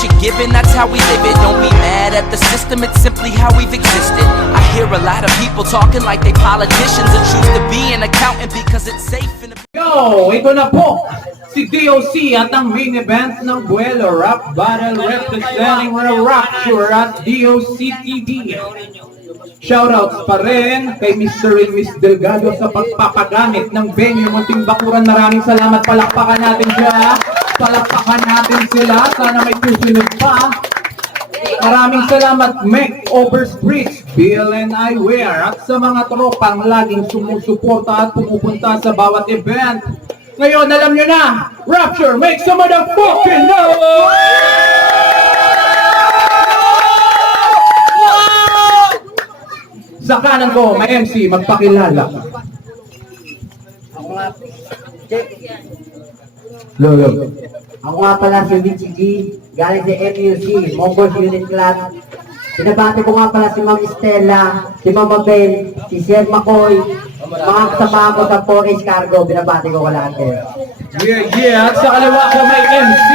what you're given, that's how we live it. Don't be mad at the system, it's simply how we've existed. I hear a lot of people talking like they politicians and choose to be an accountant because it's safe in the... Yo, ito na po si DOC at ang main event ng Buelo Rap Battle representing Rapture at DOC TV. Shoutouts pa rin kay Mr. and Miss Delgado sa pagpapagamit ng venue Munting Bakuran. Maraming salamat, palakpakan natin siya. Palakpakan natin sila, sana may susunod pa. Maraming salamat Makeover Streets, Bill and Eyewear at sa mga tropang laging sumusuporta at pumupunta sa bawat event. Ngayon, alam nyo na, Rapture, make some of the fucking noise! Sa kanan ko, may MC, magpakilala. Ako nga, Lolo. Ako nga pala si Richie G, galing sa MUC, Mongols Unit Club. Pinabati ko nga pala si Ma'am Stella, si Mama Bell, si Sir McCoy, mga kasama ko sa Forest Cargo, pinabati ko ka lahat eh. Yeah, at sa kaliwa ko may MC,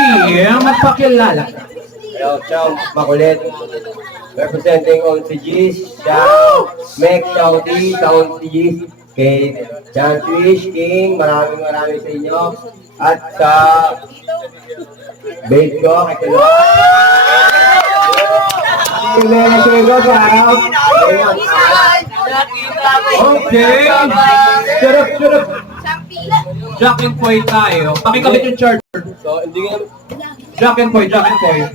magpakilala. Hello, Chow, makulit. Representing all CGs, Chow, Mek, Shouty, Sound CGs, kay Chan Fish, King, maraming sa inyo. At sa bait ko, kay Tulo. Okay, sarap. Jack and Poy tayo. Pakikabit yung charger. So, hindi nga... Jack and Poy. Jack and Poy.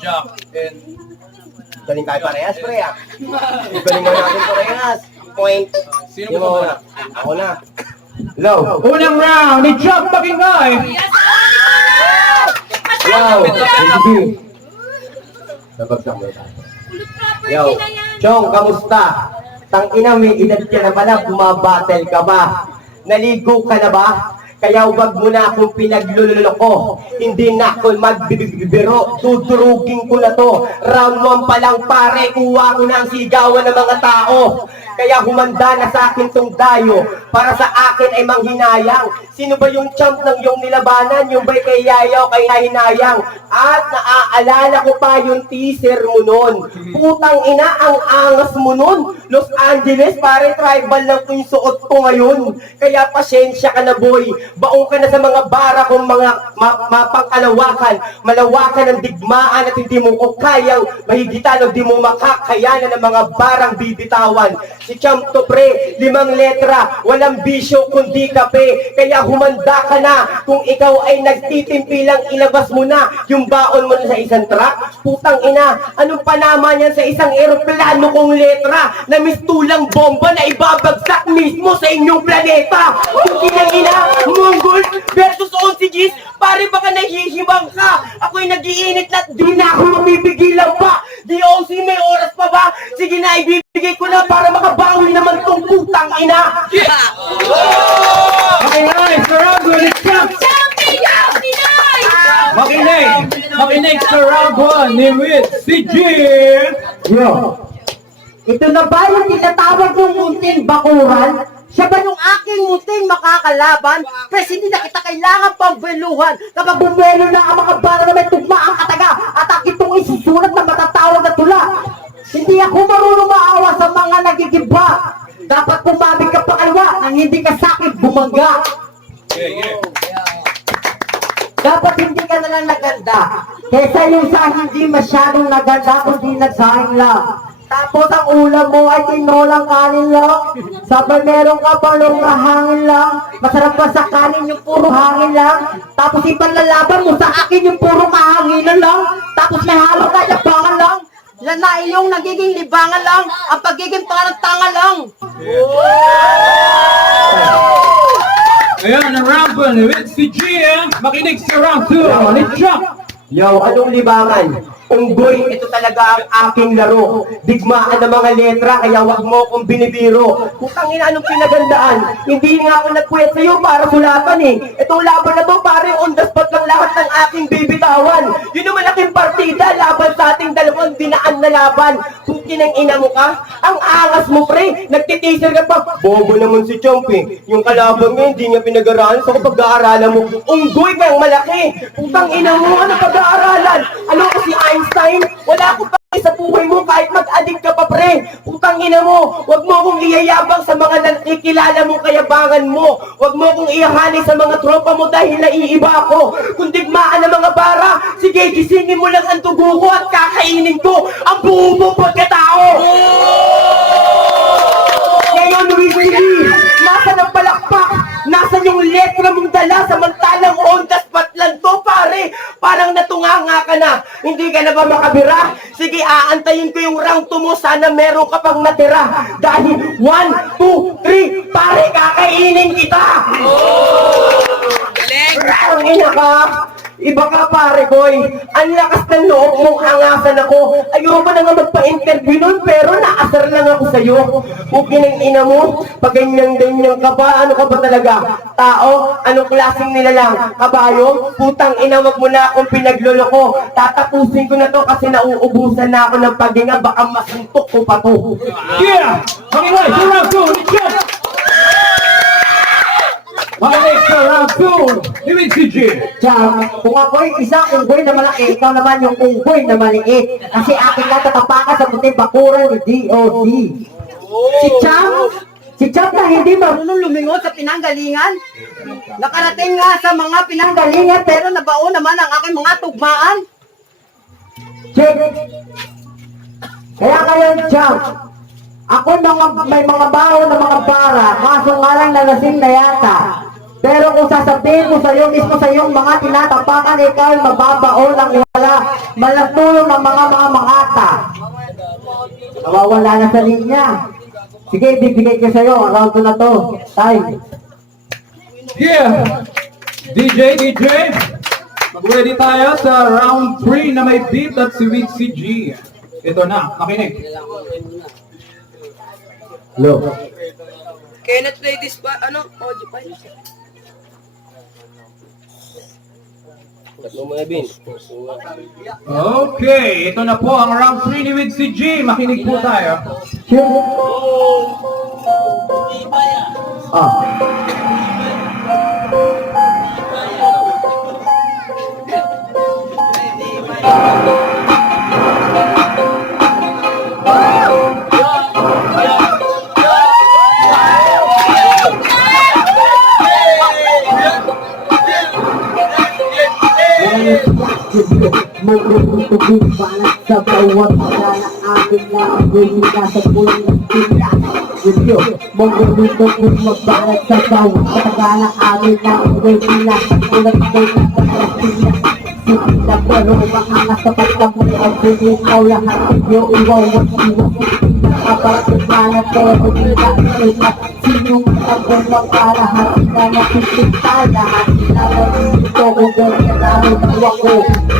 Jack and... Galing tayo parehas, pre, ah. Galing mo natin parehas. Point. Sino mo mo na? Ako na. Low. Unang round ni Jack Pakingay. Wow. Nabagsak mo tayo. Yo. Chong, kamusta? Tangina, may edad ka na pala, bumabattle ka ba? Naligo ka na ba? Kaya wag mo na akong pinagluloko. Hindi na ako magbibiro. Tuturugin ko na to. Round 1 pa lang pare, kuha ko na ang sigawan ng mga tao. Kaya humanda na sa akin tong dayo. Para sa akin ay manghinayang. Sino ba yung champ ng iyong nilabanan? Yung ba'y kay Yayaw, kay Nahinayang? At naaalala ko pa yung teaser mo nun. Putang ina, ang angas mo nun. Los Angeles, pare tribal lang ko yung suot ko ngayon. Kaya pasensya ka na boy. Baong ka na sa mga bara kong mga mapangkalawakan. Malawakan ng digmaan at hindi mo ko kayang mahigitan o di mo makakayanan ng mga barang bibitawan. Si Champ to pre, 5 letra, walang bisyo kundi kape. Kaya humanda ka na, kung ikaw ay nagtitimpilang ilabas mo na yung baon mo na sa isang truck. Putang ina, anong panama niyan sa isang eroplano kong letra na mistulang bomba na ibabagsak mismo sa inyong planeta. Puti ng ina, Mongol versus 11 Gs, pare baka nahihibang ka. Ako'y nag-iinit na di na ako mapipigilan pa. Di 11, may oras pa ba? Sige na, ibibigay ko na para makabawi naman tong putang ina. Yeah! Okay, nice. Round 1 is Champ. Makinig sa round 1 ni With si Jim. Yo, ito na ba yung tinatawag ng Munting Bakuran? Siya ba yung aking munting makakalaban? Kasi hindi na kita kailangan pang buweluhan. Kapag bumuelo na ang mga bara na may tugmaang kataga at ang itong isusulat na matatawag na tula. Hindi ako marunong maawa sa mga nagigiba. Dapat pumabig ka pa kalwa nang hindi ka sakit bumangga. Yeah. Dapat hindi ka na lang naganda. Kesa yung sa hindi masyadong naganda kundi nagsahing lang. Tapos ang ulam mo ay tinolang kanin lang. Sabay meron ka balong na hangin lang. Masarap pa sa kanin yung puro hangin lang. Tapos ipanlalaban mo sa akin yung puro kahanginan lang. Tapos may halong kayabangan lang. Yan na iyong nagiging libangan lang. Ang pagiging parang tanga lang. Ayan, ang round 1 with si GM. Makinig sa round 2 ni Champ. Yo, anong libangan? Unggoy, ito talaga ang aking laro. Digmaan ng mga letra, kaya wag mo akong binibiro. Kung ina anong pinagandaan, hindi nga ako nagpuyat sa'yo para sulatan eh. Itong laban na to, pare, on the spot lang lahat ng aking bibitawan. Yun ang malaking partida, laban sa ating dalawang dinaan na laban. Kung ina mo ka, ang angas mo pre, nagtiteaser ka pa. Bobo naman si Chompy, yung kalaban niya hindi niya pinag-aralan, so pag-aaralan mo, unggoy kang malaki. Putang ina mo, ano pag-aaralan? Ano ko si Einstein? Wala akong pake sa buhay mo kahit mag-addict ka pa pre. Putang ina mo, wag mo akong iyayabang sa mga nakikilala mong kayabangan mo. Wag mo akong iyahali sa mga tropa mo dahil naiiba ako. Kung digmaan ng mga bara, sige gisingin mo lang ang tugo ko at kakainin ko ang buo mong pagkatao. Ngayon, Luigi, nasa ng palakpak, nasa yung letra mong dala, samantalang on the spot lang to, pare. Parang natunganga ka na. Hindi ka na ba makabira? Sige, aantayin ko yung round 2 mo. Sana meron ka pang natira. Dahil 1, 2, 3, pare, kakainin kita! Ang ina ka! Iba ka pare boy, ang lakas ng loob mong angasan ako. Ayoko na nga magpa-interview nun, pero naasar lang ako sa'yo. Kung ina mo, pag ganyan-ganyan ka ba, ano ka ba talaga? Tao, anong klaseng nilalang? Kabayo, putang ina, wag mo na akong pinagloloko. Tatapusin ko na to kasi nauubusan na ako ng paghinga, baka masuntok ko pa to. Yeah! Makinig sa round 2, Chong! Makinig sa round 2, Limit si G! Chang, kung ako'y isang unggoy na malaki, ikaw naman yung unggoy na maliit. Kasi aking natatapakan sa puting bakuran ni DOC. Si Chang na hindi marunong lumingon sa pinanggalingan. Nakarating nga sa mga pinanggalingan pero nabaon naman ang aking mga tugmaan. Check! Kaya kayo, Chang, ako may mga baho na mga bara, kaso nga lang nalasing na yata. Pero kung sasabihin mo sa'yo, mismo sa iyong mga tinatapakan, ikaw ay mababaon ang wala. Malatulong ng mga makata. Nawawala na sa linya. Sige, bibigay ko sa'yo. Round 2 na to. Time. Yeah! DJ! Mag-ready tayo sa round 3 na may beat at si Wig si G. Ito na, makinig. Look. Cannot play this ba? Ano? Audio file? Okay, ito na po ang round 3 ni Wig si G. Makinig po tayo. Magrututubi balat sa bawat na aking naagoy nasa pulang ng tila. Video, magrututubi magbalat sa bawat na aking naagoy nasa pulang ng tila. Sige na pero maangas sa pagkamulit ang pinikaw lahat iyo iwawag iwag. Kapag na pero nila ito sinong tapon magkalahat na nakikita lahat na nandito kung ganyan namin ako.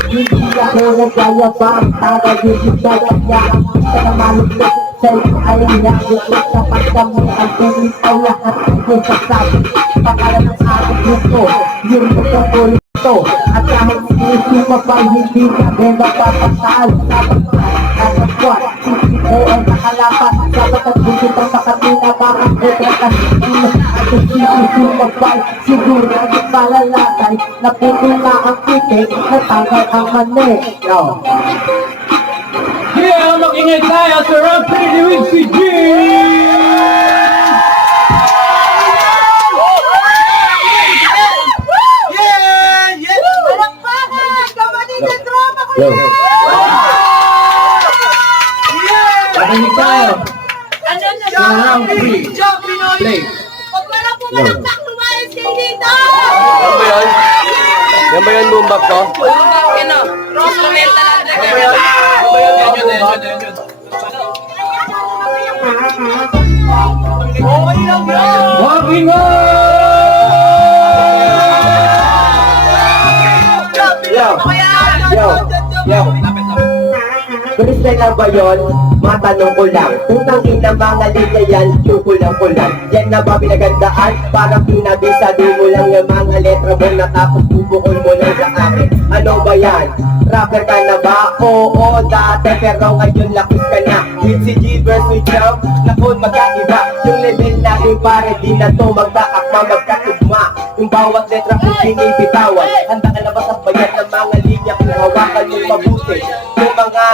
Hindi ako nagayabang para yung dadayaan ka na malupit sa'yo ay nagulot sa pagkamulit ang pinikaw lahat ito sasabi pakalan ng aking gusto yung tungkol ito at kahit sinisima pa hindi na rin mapapasal sa pagkakasapwat sisi ko ang nakalapat sa pagkakasapit ang makatina bakit retratas at sinisima pa siguro ang malalakay na puto na ang pitik na tanggal ang mani. Yeah, makinig tayo sa round 3 ni Wig si G. Makinig tayo sa round 3. Play. Yan ba yun, boom bap ko? Walking on! Yo! Freestyle na ba yun? Matanong ko lang. Putang ina mga linya yan, yung kulang-kulang. Yan na ba pinagandaan? Parang pinabisado mo lang yung mga letra mo na tapos bubukol mo lang sa akin. Ano ba yan? Rapper ka na ba? Oo, dati pero ngayon lakos ka na. With si G versus Jump, naku magkaiba. Yung level natin pare di na to magkaakma, magkatugma. Yung bawat letra kong binibitawan. Handa ka na ba sa bayat ng mga linya kung hawakan yung mabuti? Yung mga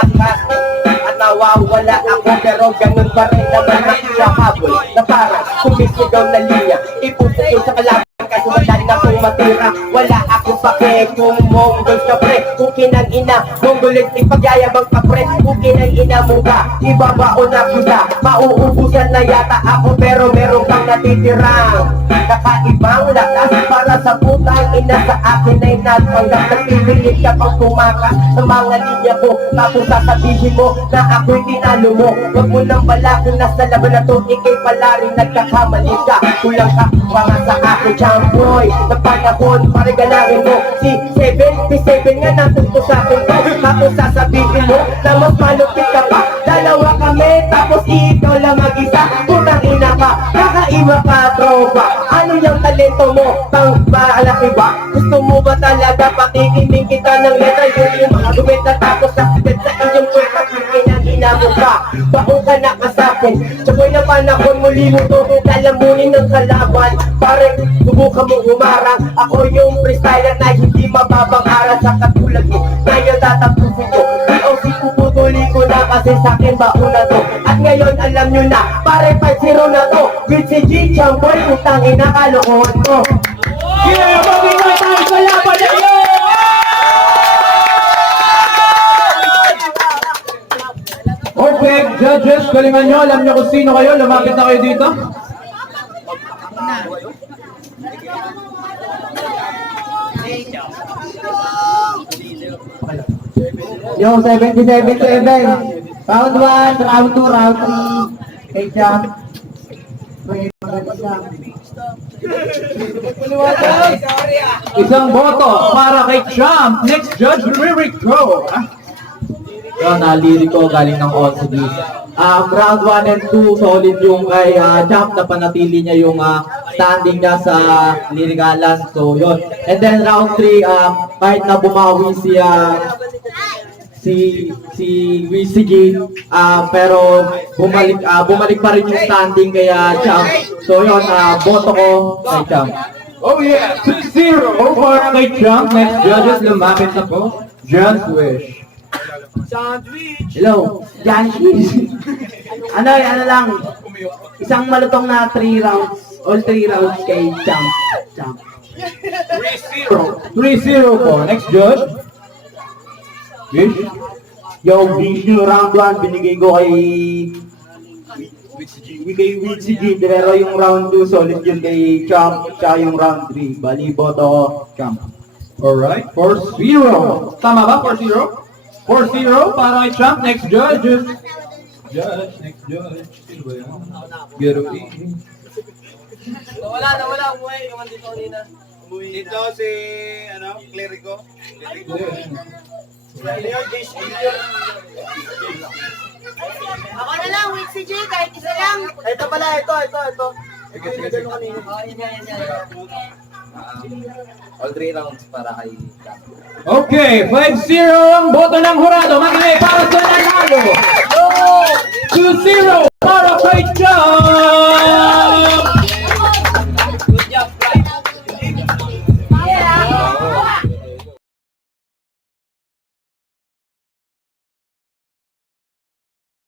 at nawawala ako pero ganun pa rin naman makikakabol na parang kumisigaw na linya. Ipusin ko sa kalaban kasi madali na kong matira. Wala akong pake kung monggol ka pre. Kung kinang ina, monggolit ipagyayabang ka pre. Kung kinang ina mo ka, ibabaon na kita. Mauubusan na yata ako pero meron kang natitirang kakaibang lakas para sa putang ina sa akin ay nagpanggap. Nagpipilit ka pang tumaka sa mga linya ko. Tapos sasabihin mo na ako'y tinalo mo. Huwag mo nang bala kung nasa laban na to. Ikay pala rin nagkakamali ka. Kulang ka para sa akin chamboy. Sa panahon paregalangin mo. Si 77 nga natuto sa akin to. Tapos sasabihin mo na mas malupit ka pa. Dalawa kami tapos ikaw lang mag-isa. Putang ina ka, kakaiba ka tropa. Ano yung talento mo? Pang malaki ba? Gusto mo ba talaga patikimin kita ng letra? Yung mga gumit na tapos nakagad sa iyong kwenta. Kinang-ina mo ka, baon ka na ka sa'kin. Tsakoy na panahon muli mo to lalamunin ng kalaban. Pare, subukan mong humarang. Ako yung freestyler na hindi mababang aral sa katulad mo. Ngayon tatapusin ko DOC puputuli ko na kasi sa'kin baon na to. At ngayon alam nyo na, pare 5-0 na to. With si G, Chamboy, putangin na kalokohan ko. Yeah, mag-ingay tayo sa laban na yun! Okay, judges, galingan nyo. Alam nyo kung sino kayo. Lumapit na kayo dito. Yung 77-7. Round 1, round 2, round 3. Kay Jump. Isang boto para kay Champ. Next judge, Lyric Go. Yun, lirik ko galing ng all series. Round 1 and 2, solid yung kay Champ na panatili niya yung standing niya sa lirikalan. So, yun. And then round 3, kahit na bumawi si WCG, pero bumalik pa rin yung standing kaya Champ. So, yun, boto ko kay Champ. Oh yeah, 2-0 para kay Champ. Next judges, lumapit na po. John's Wish. Hello, John Cheese. ano lang, isang malutong na 3 rounds, all 3 rounds kay Champ. 3-0 po. Next judge. Wish. Yung Wish yung round 1, binigay ko kay WCG, pero yung round 2, solid yun kay Champ, tsaka yung round 3, bali boto ko, Champ. Alright, 4-0. Tama ba? 4-0? 4-0 para kay Champ. Next judge. Next judge. Sino ba yan? Gero. Nawala. Umuwi naman dito kanina. Dito si, Clerico. Ako na lang, with si Jay, kahit isa lang. Ito pala, ito. Sige. All 3 rounds para kay Champ. Okay, 5-0 ang boto ng hurado. Magiging para sa nanalo. 2-0 para kay Champ.